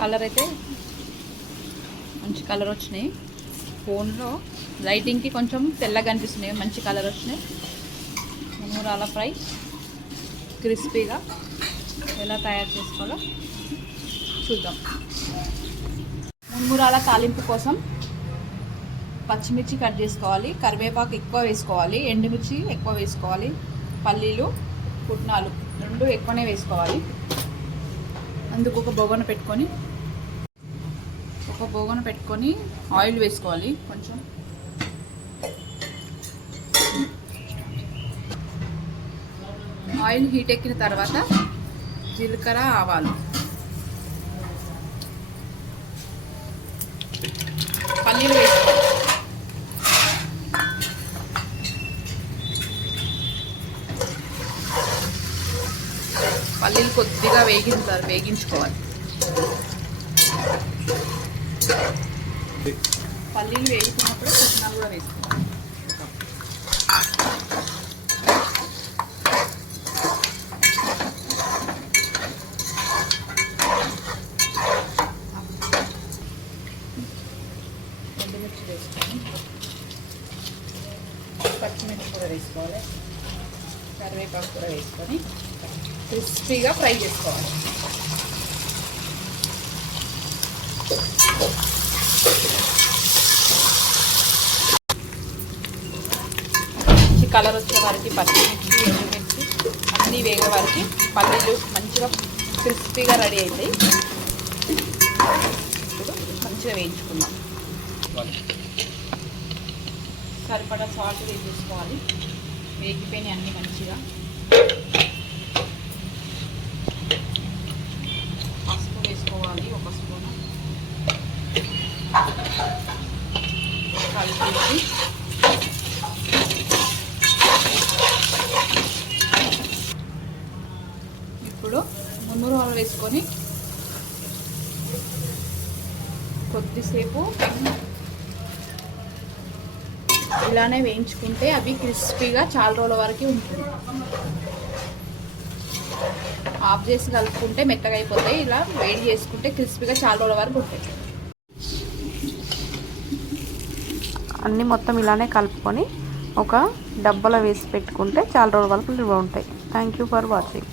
Colour అయితే మంచి colour వచ్చినాయి. ఫోన్లో లైటింగ్కి కొంచెం తెల్లగా అనిపిస్తున్నాయి. మంచి కలర్ వచ్చినాయి. ముమ్మూరాల ఫ్రై క్రిస్పీగా ఎలా తయారు చేసుకోవాలో చూద్దాం. ముమ్మూరాల తాలింపు కోసం పచ్చిమిర్చి కట్ చేసుకోవాలి. కరివేపాకు ఎక్కువ వేసుకోవాలి. ఎండుమిర్చి ఎక్కువ వేసుకోవాలి. పల్లీలు పుట్నాలు రెండు ఎక్కువనే వేసుకోవాలి. అందుకు ఒక బొగన పెట్టుకొని ఒక బోగన పెట్టుకొని ఆయిల్ వేసుకోవాలి కొంచెం. ఆయిల్ హీట్ ఎక్కిన తర్వాత జీలకర్ర ఆవాలు. పల్లీలు వేసుకోవాలి. పల్లీలు కొద్దిగా వేగించాలి వేగించుకోవాలి. పల్లీలు వేయించినప్పుడు పుట్టినాలు కూడా వేసుకోవాలి. ఎండుమిర్చి వేసుకొని పచ్చిమిర్చి కూడా వేసుకోవాలి. కరివేపాకు కూడా వేసుకొని క్రిస్పీగా ఫ్రై చేసుకోవాలి. కలర్ వచ్చే వారికి పచ్చిమిర్చి ఎండుమిర్చి అన్నీ వేగే వారికి పల్లీలు మంచిగా క్రిస్పీగా రెడీ అవుతాయి ఇప్పుడు మంచిగా వేయించుకుందాం. సరిపడా సాల్ట్ వేసేసుకోవాలి. వేగిపోయినాయి అన్నీ మంచిగా. పసుపు వేసుకోవాలి ఒక స్పూన్. కలిపేసి ఇప్పుడు మున్నూరు ఆలు వేసుకొని కొద్దిసేపు ఇలానే వేయించుకుంటే అవి క్రిస్పీగా చాలా రోజుల వరకు ఉంటుంది. ఆఫ్ చేసి కలుపుకుంటే మెత్తగా అయిపోతాయి. ఇలా వేడి చేసుకుంటే క్రిస్పీగా చాలా రోజుల వరకు ఉంటాయి. అన్నీ మొత్తం ఇలానే కలుపుకొని ఒక డబ్బాలో వేసి పెట్టుకుంటే చాలా రోజుల వరకు నిల్వ ఉంటాయి. Thank you for watching